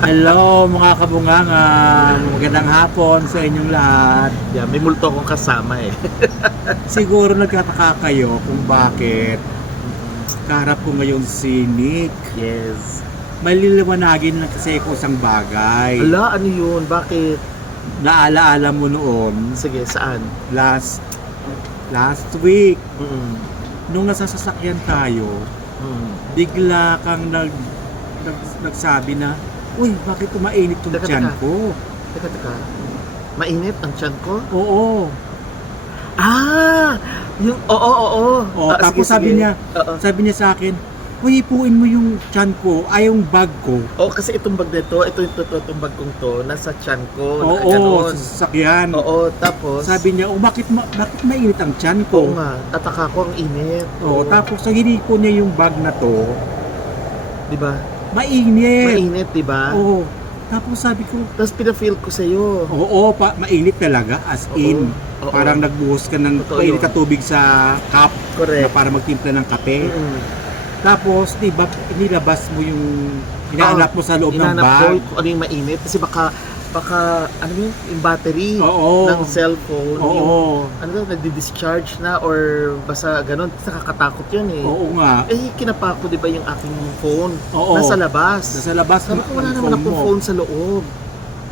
Hello mga kabunganga, magandang hapon sa inyong lahat. Yeah, may multo akong kasama eh. Siguro nagtataka kayo kung bakit kaharap ko ngayon si Nick. Yes. May liliwanagin lang kasi ako isang bagay. Ala, ano yun? Bakit? Naalaala mo noon, Sige, saan? last week, Mm. nung nasa sasakyan tayo, Mm. bigla kang nagsabi na, uy, bakit kumainit tong Teka, tiyan teka. ko? Teka. Mainit ang tiyan ko? Oo. Ah! Yung, oo. Oh, tapos sabi niya, Oo. sabi niya sa akin, uy, ipuin mo yung tiyan ko, ay yung bag ko. Oo, kasi itong bag nito, itong bag kong to, nasa tiyan ko, Oo, nakaganon. sa sasakyan. Oo, tapos, Sabi niya, oh, bakit mainit ang tiyan oo ko? nga, tataka ko ang init. Oo, tapos so hinipo niya yung bag na to, Di ba? mainit. Mainit, di ba? Oo. Tapos sabi ko, Tapos pinafeel ko sa'yo. oo, mainit talaga, as in. Oo. Parang nagbuhos ka ng Totoo mainit yun. na tubig sa cup na Correct. para magtimpla ng kape. Mm-mm. Tapos, di ba, inilabas mo yung, hinahanap mo sa loob ng Hinanap ko bag. kung ano yung mainit. Kasi baka, ano yun, yung battery Oo. ng cellphone, yung, Oo. ano daw, nagdi-discharge na or basta ganun. Nakakatakot yun eh. Oo nga. Eh, kinapa ko, di ba, yung aking phone? Oo. Nasa labas. Nasa labas Sabi ko, wala ng naman akong mo. phone sa loob.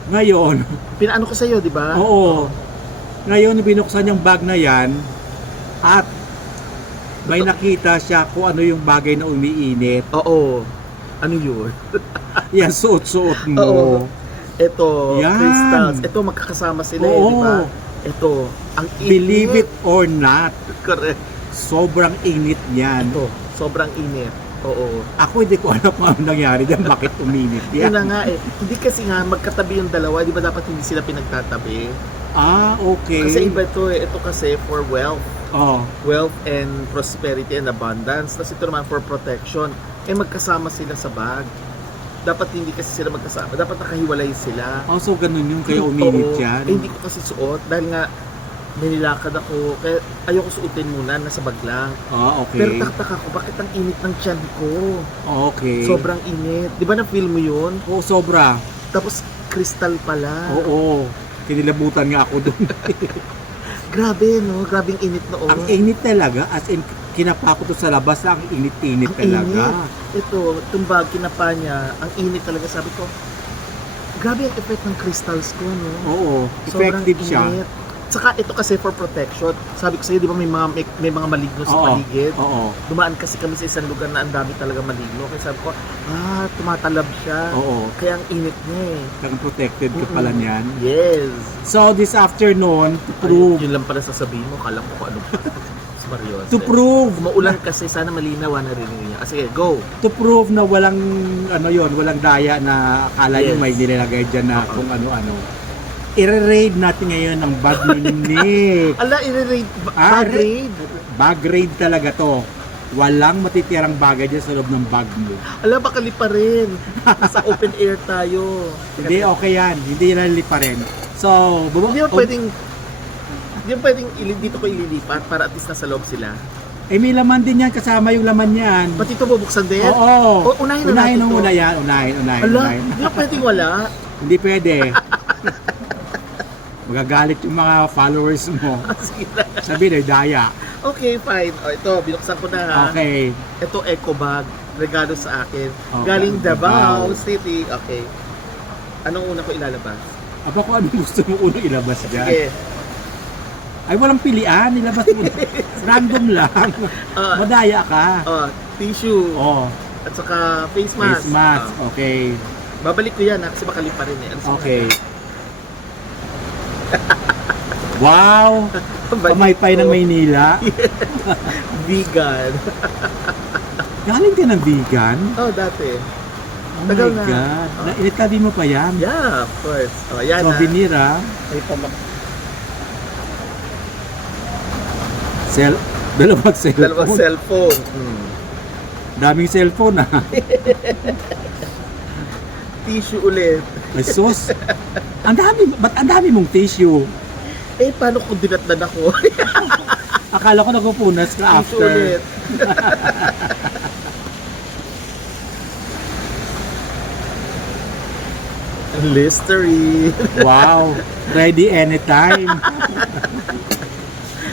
Ngayon, Pinaano ko sa'yo, di ba? oo. Ngayon, binuksan yung bag na yan at may nakita siya kung ano yung bagay na umiinit. Oo. Ano yun? Yan, suot-suot mo. Oo. Ito, Yan. crystals. Ito, magkakasama sila eh, Oo. di ba? Ito, ang init. Believe it or not, Correct. sobrang init niyan. Ito, sobrang init. Oo. Ako hindi ko alam kung ano nangyari dyan, bakit uminit Yun yan. na nga eh. Hindi kasi nga magkatabi yung dalawa, di ba dapat hindi sila pinagtatabi? Ah, okay. Kasi iba ito eh. Ito kasi for wealth. Oh, Wealth and prosperity and abundance. Tapos ito naman for protection. Eh magkasama sila sa bag. Dapat hindi kasi sila magkasama. Dapat nakahiwalay sila. oh, so ganun yung kaya uminit Oo. yan. Eh, hindi ko kasi suot dahil nga may nilakad ako. Kaya ayoko suotin muna, nasa bag lang. Oh, Pero okay. taktak ako, bakit ang init ng tiyan ko? Okay. Sobrang init. Di ba na-feel mo yun? Oo, sobra. Tapos crystal pala. Oo. Kinilabutan nga ako doon. Grabe, no? Grabe ang init noon. Ang init talaga, as in, kinapa ko to sa labas, ang init-init Ang talaga. init. Ito, itong bag, kinapa niya, ang init talaga. Sabi ko, grabe ang effect ng crystals ko, no? Oo, Sobrang effective siya. init. Saka ito kasi for protection. Sabi ko sa'yo, di ba may mga maligno sa Oo, paligid? oo, Dumaan kasi kami sa isang lugar na ang dami talaga maligno. Kaya sabi ko, tumatalab siya. oo. Kaya ang init niya eh. Kang protected ka pala niyan. Yes. So, this afternoon, to Ay, prove, yun lang pala sasabihin mo. Kala ko kung ano pa. Marios. to prove, Umuulan kasi, sana malinaw na narinig niya. Sige, go. to prove na walang, ano yon, walang daya na akala nyo Yes. may nilalagay dyan na Oo. kung ano-ano. I-raid natin ngayon ang bag ni Nick. Ala, i-raid. Ah, Bag raid. Bag raid talaga to. Walang matitirang bagay dyan sa loob ng bag mo. Ala, baka lipa rin. Nasa open air tayo. Hindi, okay yan. Hindi yan pa rin. So, Hindi mo pwedeng, dito ko ililipat para at least nasa loob sila. eh, may laman din yan. Kasama yung laman yan. Pati ito bubuksan din? Oo. O, unahin na natin ang to. una yan. Unahin. Ala, hindi mo pwedeng wala. Hindi pwede. Magagalit yung mga followers mo. Sige na. Sabi na, daya. Okay, fine. O, ito, binuksan ko na ha. Okay. Ito, eco bag. Regalo sa akin. Oh, Galing Davao. Davao City. Okay. Anong una ko ilalabas? Aba kung ano gusto mo unang ilabas dyan. Sige. Ay, walang pilian. Ilabas mo. Random lang. Ah. Madaya ka. Tissue. Oh, At saka face mask. face mask. Ah. Okay. Babalik ko yan ha, kasi baka lipa rin eh. Ano Okay. Wow! Balik Pamaypay ko. ng Maynila. Vegan. Galing ka ng vegan? Oh, dati. Oh Tagal my na. God. Initabi mo pa yan? Yeah, of course. Oh, yan ha. Souvenir ah. Ay, Dalawang cellphone. dalawang cellphone. Daming cellphone ah. Tissue ulit. Ay sus. Ba't ang dami mong tissue? Eh, paano kung dinatnan ako? Akala ko nagpupunas ka Tissue after. ulit. Listerine. Wow, ready anytime.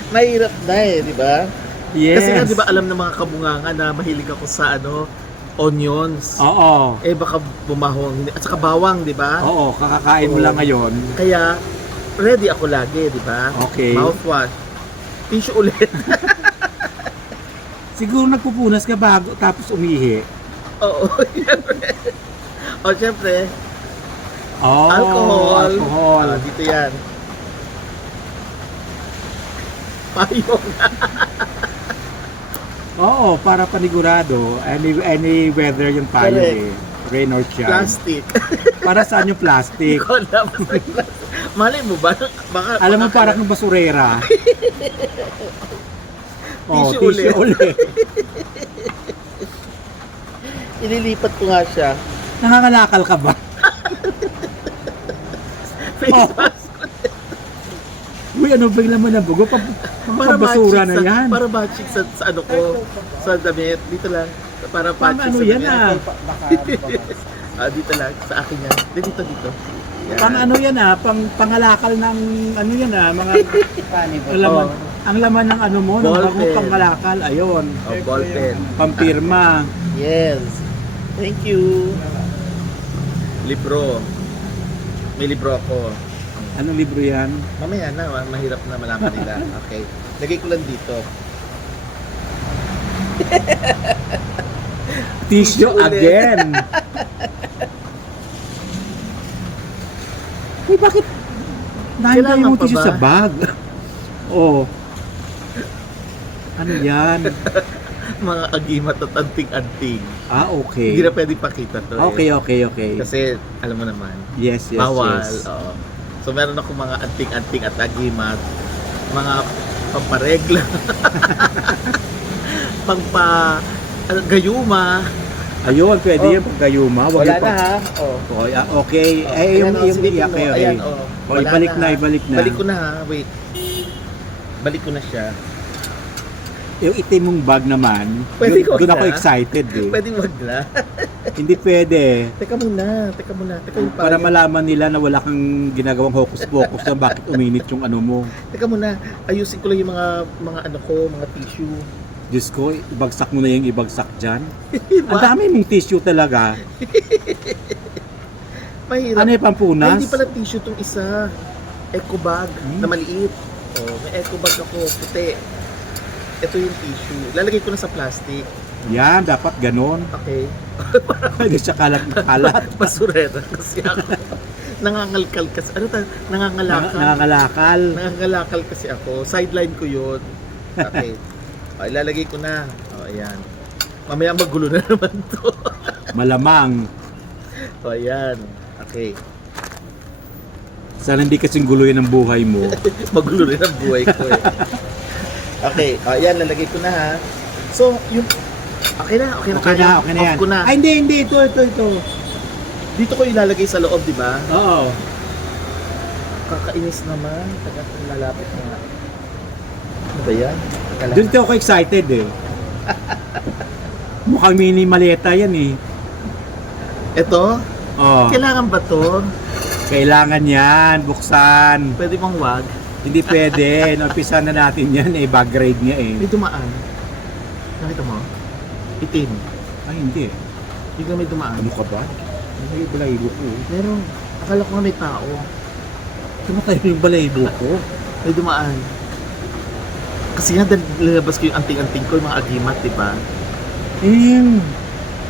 Mahirap na eh, di ba? Yes. Kasi nga, di ba, alam ng mga kabunganga na mahilig ako sa onions. Oo. Eh, baka bumahong. At saka bawang, di ba? Oo, kakakain mo Oo. lang ngayon. Kaya, ready ako lagi, di ba? Okay. Mouthwash. Tissue ulit. Siguro nagpupunas ka bago tapos umihi. Oo. O, syempre, Oh, alcohol. alcohol. Ah, dito yan. Payong. Oo, para panigurado. Any weather yung tayo Correct. eh. Rain or shine. Plastic. Para saan yung plastic? Ikaw na. Malay mo ba? Baka, Alam mo, baka- parang ng basurera. Oh, Tissue tissue ulit. Ililipat ko nga siya. Nangangalakal ka ba? Face Oh. mask. Uy, ano bigla mo na bugo? Para Basura matching na yan. Para matching sa ano ko. Sa damit. Dito lang. Para Pang matching ano sa yan damit. ah? Dito lang. Sa akin yan. Dito. Yan. Pang ano yan ah? Pangalakal ng ano yan ah? Mga laman. Oh. Ang laman ng ano mo, ng Ball bagong pen. pangalakal. Ayun. Oh, ball pen. Pampirma. Yes. Thank you. Libro. May libro ako. Anong libro yan? Mamaya na, mahirap na malaman nila. Okay. Lagay ko lang dito. Tissue ulit. again. Uy, bakit? Nahintay Kailangan mo pa tissue ba? sa bag. Oh. Ano yan? Mga agimat at anting-anting. Ah, okay. Hindi na pwede pakita to. Okay. Kasi, alam mo naman, Yes. bawal. Oo. So, meron ako mga anting-anting at agimat. Mga pamparegla. Gayuma. Ayun, pwede Oh. yan pag gayuma. Wag Wala yung na pag- ha. Oh. Oh, okay. Ayan, Yung silipin mo. okay. Ayan, oh. Oh, Wala ibalik na, na. Balik ko na ha. Wait. Balik ko na siya. Yung itim mong bag naman, Pwede ko doon ako na. excited eh. Pwede wag na. Hindi pwede. Teka muna. Teka yung Para payong. malaman nila na wala kang ginagawang hocus-pocus na bakit uminit yung ano mo. Teka muna. Ayusin ko lang yung mga ano ko, mga tissue. Diyos ko, ibagsak mo na yung ibagsak dyan. Ang Diba? dami mong tissue talaga. Mahirap. Ano yung Ay, pampunas? hindi pala tissue tong isa. Eco bag na maliit. Oh, may eco bag ako, puti. Ito yung tissue. Lalagay ko na sa plastic. Yan, dapat ganon. Okay. Hindi siya kalat. Basurera kasi ako. Nangangalkal kasi. Ano ta? Nangangalakal. Nangangalakal. Nangangalakal kasi ako. Sideline ko yun. Okay. O, ilalagay ko na. O, ayan. Mamaya magulo na naman to. Malamang. O, ayan. Okay. Sana hindi kasing guluhin ang buhay mo. Magulo rin ang buhay ko eh. Okay. O, ayan. Lalagay ko na ha. So, yung... Okay na. Okay na. Okay na Off yan. ko na. Ay, hindi. Ito. Dito ko ilalagay sa loob, di ba? Oo. Kakainis naman. Taga lalapit na nga. Ano ba yan? Teka lang. Doon ako excited eh. Mukhang mini maleta yan eh. Ito? Oh, Kailangan ba to? kailangan yan, buksan. Pwede bang wag? Hindi pwede. Nampisa na natin yan eh, bag grade niya eh. May dumaan. Nakita mo? Itim. Ay, hindi. Hindi may dumaan. Ano ka ba? Ano yung balahibo ko? Meron. Akala ko nga may tao. Tumatay yung balahibo ko. May dumaan. Kasi nga lalabas ko yung anting-anting ko, yung mga agimat, di ba?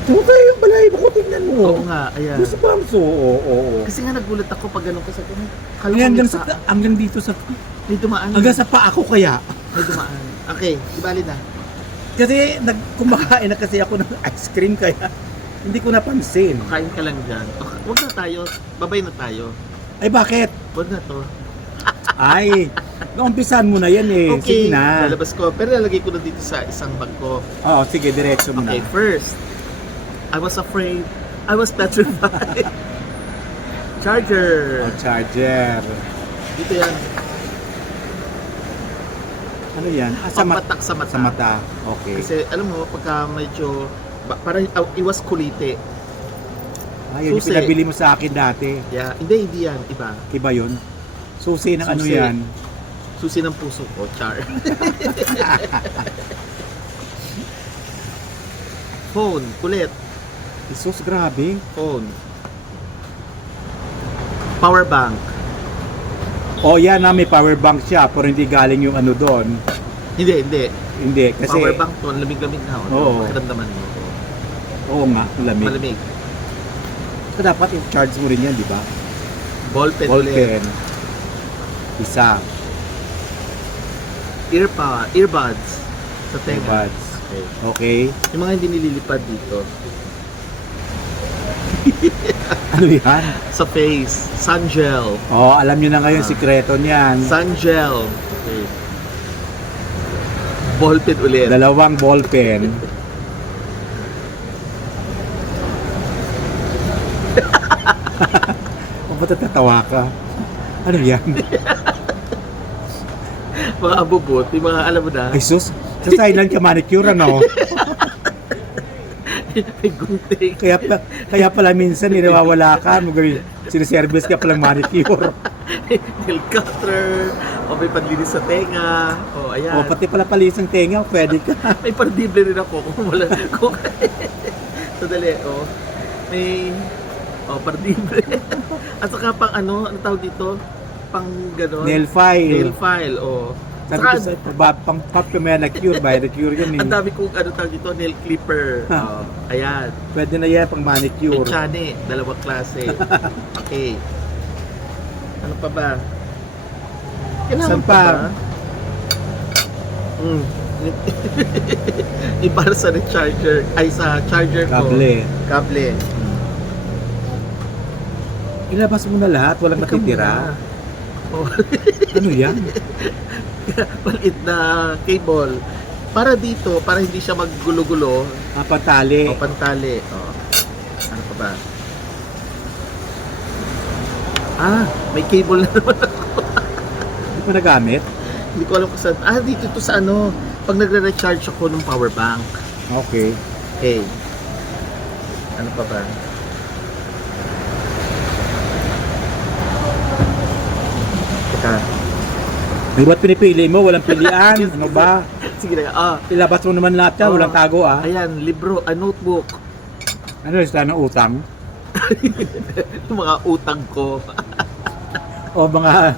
Tumatay yung balahibo ko, tingnan mo. Oo nga, ayan. Gusto ba? Oo. Kasi nga nagulat ako pag ganun ko sa ganun. Akala ko Ay, may tao. hanggang dito sa... May dumaan. Hanggang sa paa ko kaya. May dumaan. Okay, ibali na. Kasi kumakain na kasi ako ng ice cream kaya hindi ko napansin. Kain ka lang dyan. Okay, huwag na tayo. Babay na tayo. Ay bakit? Huwag na to. Ay, naumpisan mo na yan eh. Okay, Sige na. lalabas ko. Pero lalagay ko na dito sa isang bag ko. Oo, sige, diretso mo Okay, na. first, I was afraid. I was petrified. Charger. Oh, charger. Dito yan. Ano yan? Ah, sa Pampatak sa mata. Sa mata. Okay. Kasi alam mo, pagka medyo, parang iwas kulite. Ay, yun yung Susi. pinabili mo sa akin dati. Yeah. Hindi yan. Iba. Iba yun? Susi ng ano Susi. yan? Susi ng puso ko. Char. Phone. Kulit. Isus, grabe. Phone. Power bank. O yan na, may power bank siya, pero hindi galing yung ano doon. Hindi. Hindi, kasi... Power bank to. Lamig-lamig na. Oo. Pakiramdaman mo. Oo nga, malamig. Malamig. So, dapat i-charge mo rin yan, di ba? Ballpen ulit. Ballpen. Isa. Earbuds. Sa tenga. Earbuds. Okay. Okay. Yung mga hindi nililipad dito. Ano yan? Sa face. Sun gel. Oh, alam nyo na ngayon, sikreto niyan. Sun gel. Okay. Ballpen ulit. Dalawang ballpen. O ba't natatawa ka? Ano yan? Mga abubot. Yung mga alam mo na. Ay sus, sa Thailand ka manicure ano? May gunting. Kaya pala minsan ninawawala ka, siniservice ka palang manicure. Nail cutter. O may panlinis sa tenga. O ayan. O pati pala palisang tenga, pwede ka. May pardible rin ako kung wala. Kung... Sadali. O. May... O, pardible. At saka pang ano tawag dito? Pang gano'n. Nail file. Nail file. O. Sabi ko sa pang pop ka manicure, manicure yun Ang eh. dami kong ano tawag dito, nail clipper. O, ayan. Pwede na yan pang May manicure. chane, dalawang klase. Okay. Ano pa ba? Kailangan Saan pa pa? ba? Yung para sa charger, ay sa charger ko. Kable. Kable. Ilabas mo na lahat, walang natitira. Oh, Ano yan? maliit na cable. Para dito, para hindi siya maggulo-gulo. Pantali. O pantali. O. Ano pa ba? May cable na naman. Hindi pa nagamit? Hindi ko alam kung saan. Dito to sa ano. Pag nagre-recharge ako ng power bank. Okay. Okay. Ano pa ba? Teka. Ay, ba't pinipili mo? Walang pilian. Ano ba? Sige na. Ilabas mo naman lahat yan, walang tago ah. Ayan, libro, notebook. Ano yung ng utang? Yung mga utang ko. O mga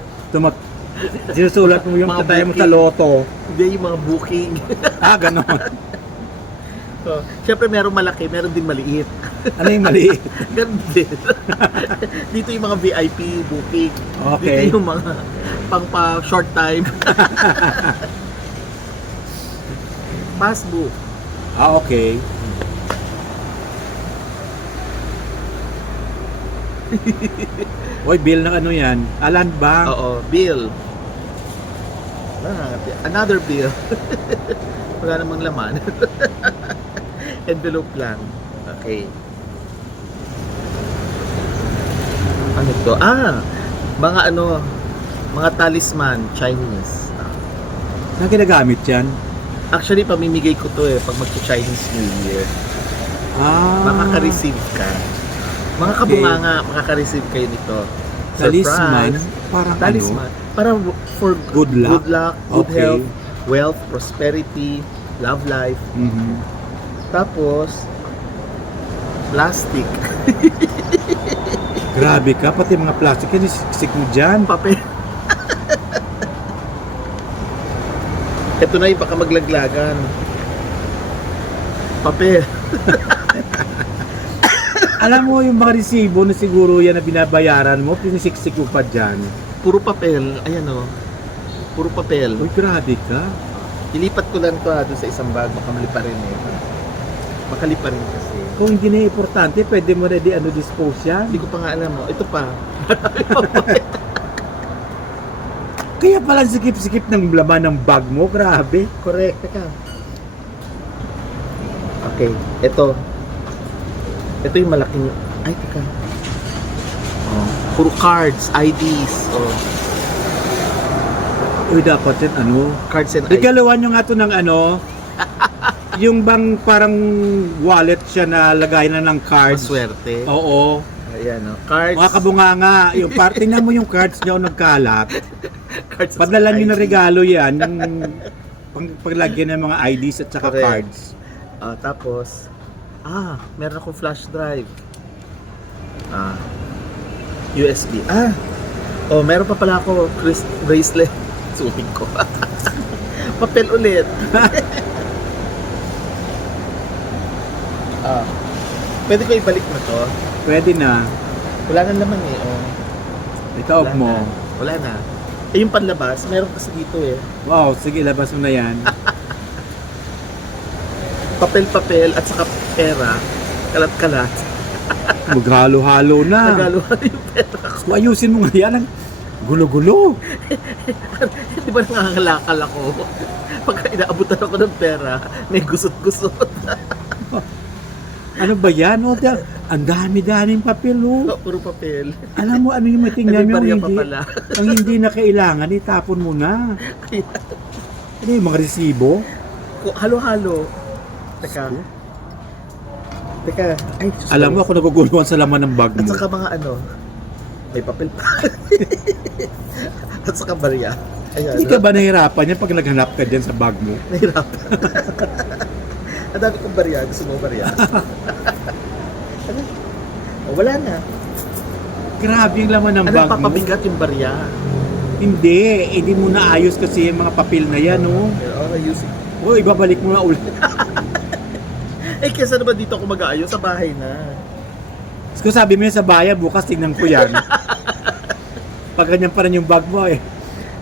sinusulat mo yung Mga kataya mo booking. sa loto. Hindi, yung mga booking. Ganon. So, syempre merong malaki, meron din maliit. Ano yung maliit? Ganun din. Dito yung mga VIP booking. Okay. Dito yung mga pang pa short time. Passbook. Okay. Oy, bill ng ano yan? Alan Bank. Oo, bill. Another bill. Wala namang laman. Envelope lang. Okay. Ano to? Mga ano, mga talisman, Chinese. Saan ginagamit yan? Actually, pamimigay ko to pag magcha-Chinese New Year. Makaka-receive ka. Mga Okay. kabunganga, makaka-receive kayo nito. Talisman? Surprise. Parang Talisman. Para for Good luck? good Okay. health, wealth, prosperity, love life. ano? Mhm. Tapos, plastic. Grabe ka, pati mga plastic yan, isik mo dyan. Papel. Ito na yung baka maglaglagan. Papel. Alam mo yung mga resibo na siguro yan na binabayaran mo, pinisiksik mo pa dyan. Puro papel. Ayan o. Puro papel. Uy, grabe ka. Ilipat ko lang to doon sa isang bag. Makamali pa rin Makali pa rin kasi. Kung hindi na importante, pwede mo na dispose yan. Hindi ko pa nga alam Ito pa. Kaya pala sikip-sikip ng laman ng bag mo, grabe. Correct. Teka. Okay. Ito yung malaking... Ay, teka. Puro cards, IDs. Uy, dapat yan, ano? Cards and IDs. Regalawan nyo nga to ng ano, Yung bang parang wallet siya na lagay na ng cards. Maswerte. Oo. Ayan, no? Cards. Mga kabunganga, yung tingnan mo yung cards niya nagkalat. Cards at Padala niyo na ID. regalo yan, yung paglagyan ng mga IDs at saka Correct. cards. Tapos, meron akong flash drive. USB. Meron pa pala ako bracelet. Sumin ko. Papel ulit. Pwede ko ibalik na to? Pwede na. Wala na laman eh. Itaob Wala mo. na. Wala na. Yung panlabas, meron kasi dito eh. Wow, sige, labas mo na yan. Papel-papel at saka pera. Kalat-kalat. Maghalo-halo na. Nagalo yung pera ko. So, ayusin mo nga yan. Ang gulo-gulo. Di ba nangangalakal ako? Pagka inaabutan ako ng pera, may gusot-gusot. Ano ba yan? O, ang dami-daming papel, oh. Puro papel. Alam mo, ano yung matingnan May mo? barya Ang pa hindi, pala. ang hindi na kailangan, itapon mo na. Ano yung mga resibo? Halo-halo. Teka. Ay, Diyos Alam mo, ko. ako naguguluhan sa laman ng bag At mo. saka mga may papel pa. At saka barya. Ayan. Hindi ka ba nahirapan yan pag naghanap ka dyan sa bag mo? Nahirapan. Ang dami kong barya. Gusto mo barya? Wala na. Grabe yung laman ng Ano bag mo. papabigat yung barya? Hindi mo naayos kasi yung mga papel na yan, oh. Ayusin. O, ibabalik mo na ulit. Kesa naman dito ako mag-aayos sa bahay na. So, sabi mo yan sa bayan, bukas tingnan ko yan. Pag ganyan pa rin yung bag mo, eh.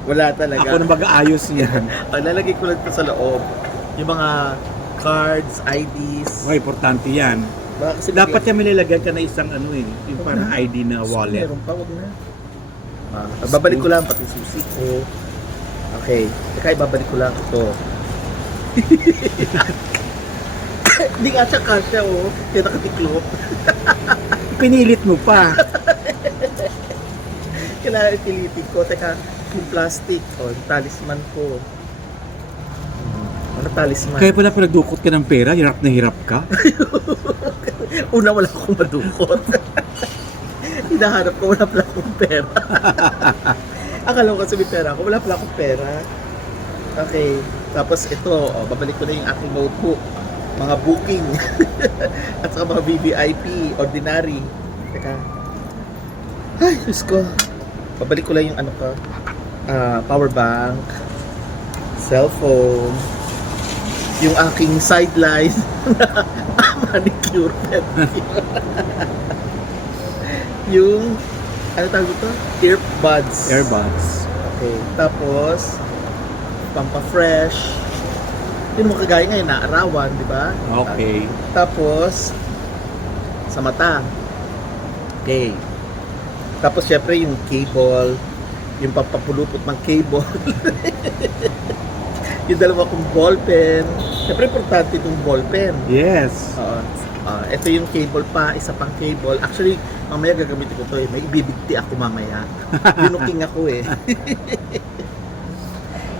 Wala talaga. Ako na mag-aayos yan. Lalagay ko lang ito sa loob. Yung mga cards, IDs. O, importante yan. Baka kasi Dapat yan nilagyan ka na isang ano eh, yung Wag parang na. ID na wallet. Meron pa, wag na. Babalik ko lang pati susi ko. Okay. Teka, ibabalik ko lang ito. Hindi nga siya kasya, oh. Kaya nakatiklop. Pinilit mo pa. Kailangan itilitin ko. Teka, yung plastic. Yung talisman ko. Ano talisman? Kaya pala pinagdukot ka ng pera, hirap na hirap ka. Una, wala akong madukot. Hinahanap ko, wala pala akong pera. Akala ko kasi may pera ako, wala pala akong pera. Okay, tapos ito, babalik ko na yung aking notebook. Mga booking. At saka mga VVIP, ordinary. Teka. Ay, Diyos ko. Babalik ko lang yung ano ko. Power bank. Cellphone. Yung aking sideline. Manicure pen. Yung, ano tawag ito? Earbuds. Earbuds. Okay. Tapos, pampa-fresh. Yun mo kagaya ngayon, naarawan, di ba? Okay. Tapos, sa mata. Okay. Tapos, syempre, yung cable. Yung papapulupot ng cable. Yung dalawa kong ballpen. Syempre, importante itong ballpen. Yes. Ito yung cable pa, isa pang cable. Actually, mamaya gagamitin ko to eh. May ibibigti ako mamaya. Binuking ako eh.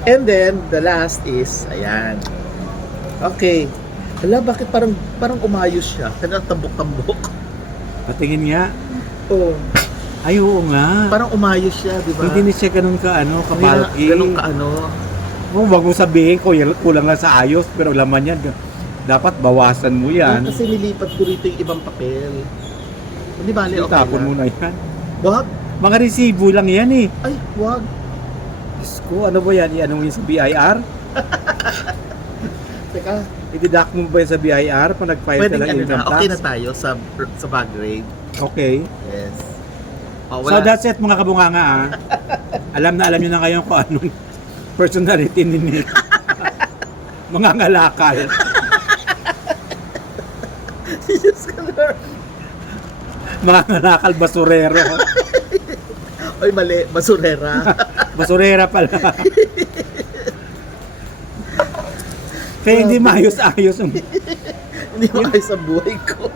And then, the last is, ayan. Okay. Hala, bakit parang umayos siya? Kaya tambok-tambok. Patingin nga. Oh, Ay, oo nga. parang umayos siya, di ba? Hindi na siya ganun ka, ano, kabalki. Ganun ka ano. Wag mo sabihin ko, kulang lang sa ayos, pero laman yan, dapat bawasan mo yan. Kasi nilipat ko rito yung ibang papel. Hindi bali, okay Itapon lang. mo na yan. Wag. Mga resibo lang yan eh. Ay, wag. Diyos ko, ano ba yan? Ano mo yun sa BIR? Teka, I-deduct mo ba yan sa BIR pag nag-file ka pwedeng ng ano income na, tax? okay na tayo sa bag grade. Okay. Yes. So that's it mga kabunganga ah. Alam na alam nyo na ngayon kung anong personality ni Nick. Mga ngalakal. Diyos ko, Lord. Mga ngalakal basurero. Oy, mali. Basurera. Basurera pala. Kaya hindi maayos-ayos. Hindi maayos ang buhay ko.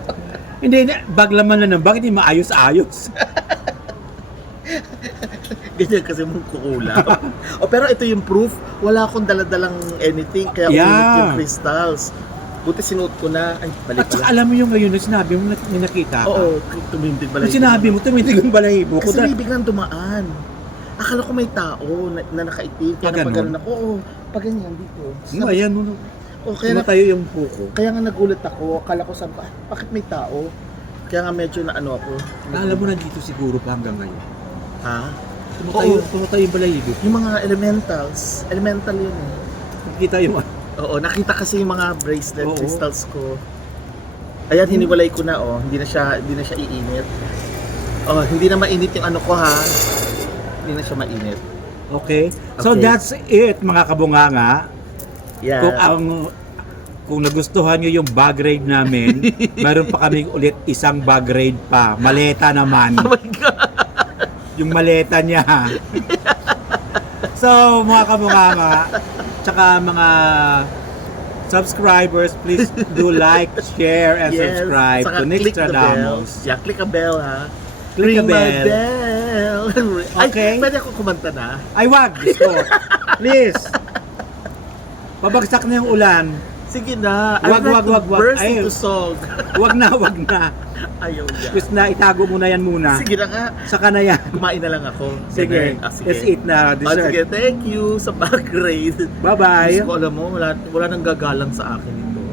Hindi, bag laman na ng bag, hindi maayos-ayos. Ganyan kasi mong kukulam. Pero ito yung proof. Wala akong daladalang anything. Kaya Yeah. ulit yung crystals. Buti sinuot ko na. Ay, balik At saka pala. alam mo yung ngayon na sinabi mo may nakita ka. Oo, tumindig pala. Yung sinabi mo, tumitig yung balahibo ko. Kasi may biglang dumaan. Akala ko may tao na nakaitim. Kaya ganun? napaganon ako. Oo, pag ganyan dito. Ayan, O, kaya, tumatayo yung puko. kaya nga nagulat ako. Akala ko sabi ko, bakit may tao? Kaya nga medyo na ano ako. Alam mo nandito siguro pa hanggang ngayon. Ha? Tumatayo yung balahibo. Yung mga elementals. Elemental yun eh. Nakita yung Oo, nakita kasi yung mga bracelet, Oo. crystals ko. Ayan, hiniwalay ko na oh. Hindi na siya iinit. Oh, hindi na mainit yung ano ko ha. Hindi na siya mainit. Okay. So Okay. that's it mga kabunganga. Yeah. Kung nagustuhan nyo yung bag raid namin, meron pa kami ulit isang bag raid pa. Maleta naman. Oh my God! Yung maleta niya. So mga kabunganga, tsaka mga subscribers, please do like, share, and subscribe Saka to click the bell. Nixtradamus. Yeah, click a bell ha. Click a Ring my bell. bell. Okay. Ay, pwede ako kumanta na. Ay wag, gusto. Please. Pabagsak na yung ulan. Sige na. Wag, I'd like wag, to wag, wag. burst Ay. into song. Wag na, wag na. Ayaw niya. Gusto na, itago mo na yan muna. Sige na nga. Saka na yan. Kumain na lang ako. Sige. Ganun. Sige. Let's eat na Oh, sige, dessert. thank you sa back-grade. Bye-bye. Diyos ko, alam mo, wala nang gagalang sa akin ito.